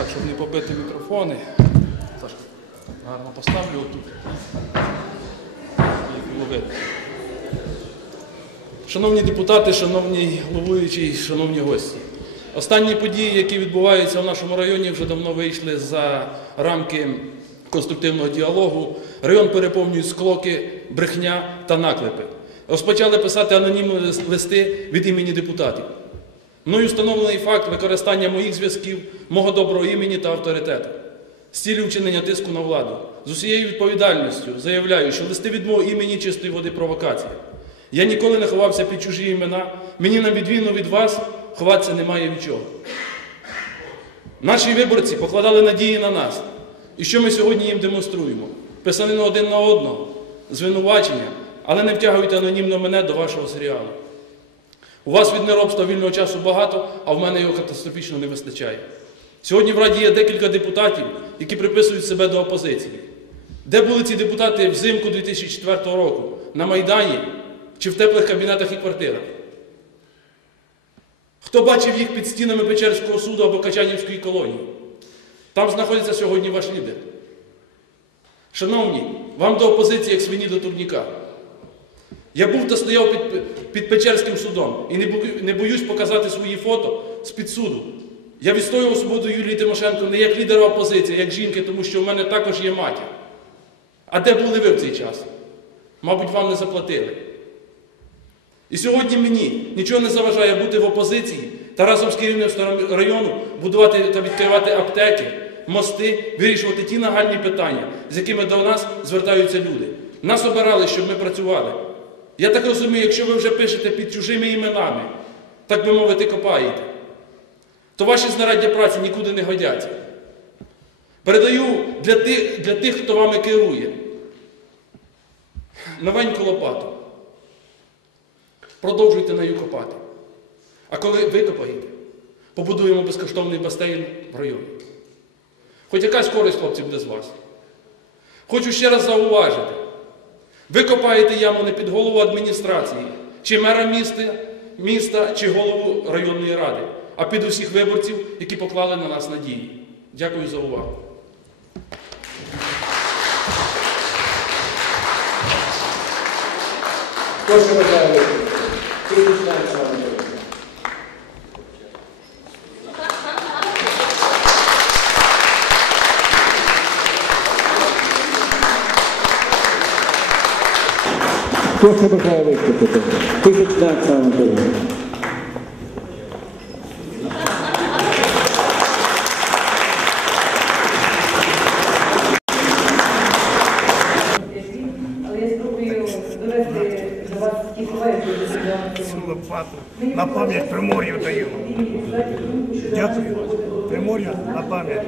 так, щоб не побити мікрофони. Сашка, гарно поставлю отут. Шановні депутати, шановні головуючі, шановні гості. Останні події, які відбуваються в нашому районі, вже давно вийшли за рамки конструктивного діалогу. Район переповнюють склоки, брехня та наклепи. Розпочали писати анонімні листи від імені депутатів. Мною встановлений факт використання моїх зв'язків, мого доброго імені та авторитету. З цілі вчинення тиску на владу. З усією відповідальністю заявляю, що листи від мого імені чистої води провокація. Я ніколи не ховався під чужі імена. Мені на відміну від вас ховатися немає від чого. Наші виборці покладали надії на нас. І що ми сьогодні їм демонструємо? Писанину один на одного, звинувачення, але не втягуйте анонімно мене до вашого серіалу. У вас від неробства вільного часу багато, а в мене його катастрофічно не вистачає. Сьогодні в Раді є декілька депутатів, які приписують себе до опозиції. Де були ці депутати взимку 2004 року? На Майдані чи в теплих кабінетах і квартирах? Хто бачив їх під стінами Печерського суду або Качанівської колонії? Там знаходиться сьогодні ваш лідер. Шановні, вам до опозиції, як свині до турніка. Я був та стояв під, під Печерським судом і не, бу- не боюсь показати свої фото з-під суду. Я відстоював свободу Юлії Тимошенко не як лідера опозиції, а як жінки, тому що в мене також є матір. А де були ви в цей час? Мабуть, вам не заплатили. І сьогодні мені нічого не заважає бути в опозиції та разом з керівництвом району будувати та відкривати аптеки, мости, вирішувати ті нагальні питання, з якими до нас звертаються люди. Нас обирали, щоб ми працювали. Я так розумію, якщо ви вже пишете під чужими іменами, так би мовити, копаєте, то ваші знаряддя праці нікуди не годяться. Передаю для тих, для тих, хто вами керує, новеньку лопату. Продовжуйте нею копати. А коли викопаєте, побудуємо безкоштовний басейн в районі. Хоч якась користь, хлопці, буде з вас. Хочу ще раз зауважити. Ви копаєте яму не під голову адміністрації, чи мера міста, міста, чи голову районної ради, а під усіх виборців, які поклали на нас надії. Дякую за увагу. Хто ще бажає виступити? Критична інформація. Хто ще бажає виступити? Критична інформація. Але я спробую довести до вас ті слова, які ви сказали. лопату на пам'ять Примор'ю даю. Дякую. Примор'я на пам'ять.